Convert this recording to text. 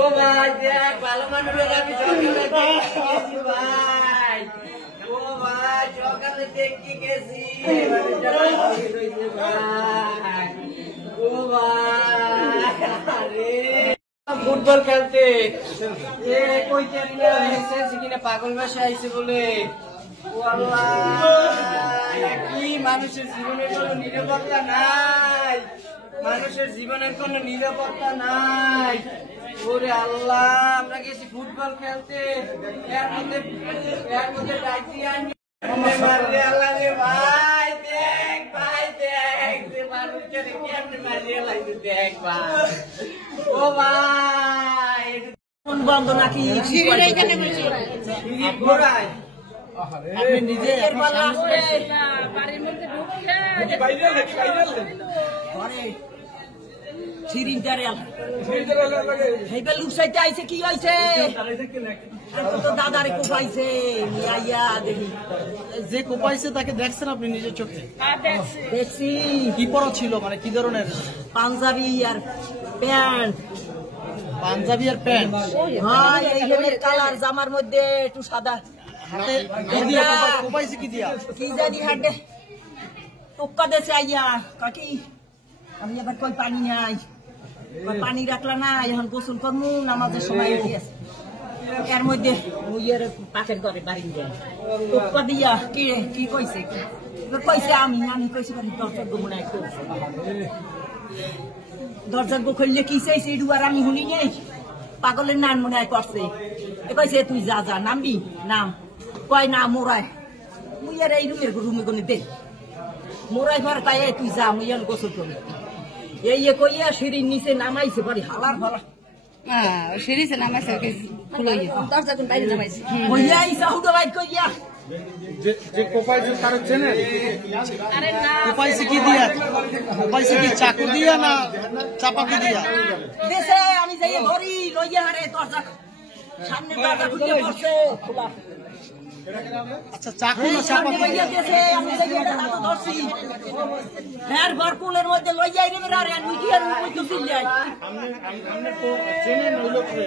ও ভাই দেখ ভালো মানুষের আমি সকালে দেখি ভাই। ও ভাই সকালে দেখি গেছি ভাই। ও ভাই আরে ফুটবল খেলতে কিনা পাগল বাসায় আইছে বলে। ও আল্লাহ কি মানুষের জীবনের কোনো নিরাপত্তা নাই, মানুষের জীবনের কোনো নিরাপত্তা নাই। ওরে আল্লাহ আমরা গেছি ফুটবল খেলতে, এর মধ্যে আল্লাহ রে ভাই দেখ ভাই দেখ মানুষের কেমনে মারিয়ে লাগছে দেখ ভাই। ও ভাই বন্ধ নাকি আপনি নিজে বাড়ির মধ্যে আইছে কি হয়েছে তো দাদারে কোপাইছে দেখি যে কোপাইছে তাকে দেখছেন আপনি নিজের চোখে? দেখছি। কি পরা ছিল, মানে কি ধরনের? পাঞ্জাবি আর প্যান্ট। পাঞ্জাবি আর প্যান্ট? হ্যাঁ এইখানে কালার জামার মধ্যে একটু সাদা। হাতে কোপাইছে কি দিয়া? কি জানি হাতে টোক্কা দেছে আইয়া। কাকি আমি আবার কই পানি নাই, পানি রাখলা না, এখন গোসল করমু নামাজের সময় উঠে আছে। এর মধ্যে ওইয়ের পাখের ঘরে বাড়ি যায় টোক্কা দিয়া কি কি কইছে কইছে আমি কইছি দরজার গো মনে হয় দরজার গো খুললে কি চাইছে এটু আর আমি শুনি নেই। পাগলের নান মনে হয় করছে। কইছে তুই যা যা নামবি নাম। কয় না মোরাই মুই আর এই রুমে গনে দে মোরাই ঘর তাই তুই যা মুই আর গোসল করি। এই কইয়া সিঁড়ির নিচে নামাইছে বাড়ি হালার ফালা সিঁড়িতে নামাইছে দরজা কোন বাইরে নামাইছে কইয়া ইসা হুডো বাইক কইয়া যে কোপাইছে তার চেনেন? আরে না কোপাইছে কি দিয়া? কোপাইছে কি চাকু দিয়া না চাপাতি দিয়া? দেশে আমি যাই ধরি লইয়া হারে দরজা সামনে দরজা খুলে পড়ছে খোলা। আচ্ছা চাকু না চাপাতি? লইয়া দেশে আমি যাই হাতে ধরছি হের ঘর কুলের মধ্যে লইয়া রে মেরা রে মুই কি আর মুই তো চিল্লাই। আপনি তো চেনেন ওই লোকরে?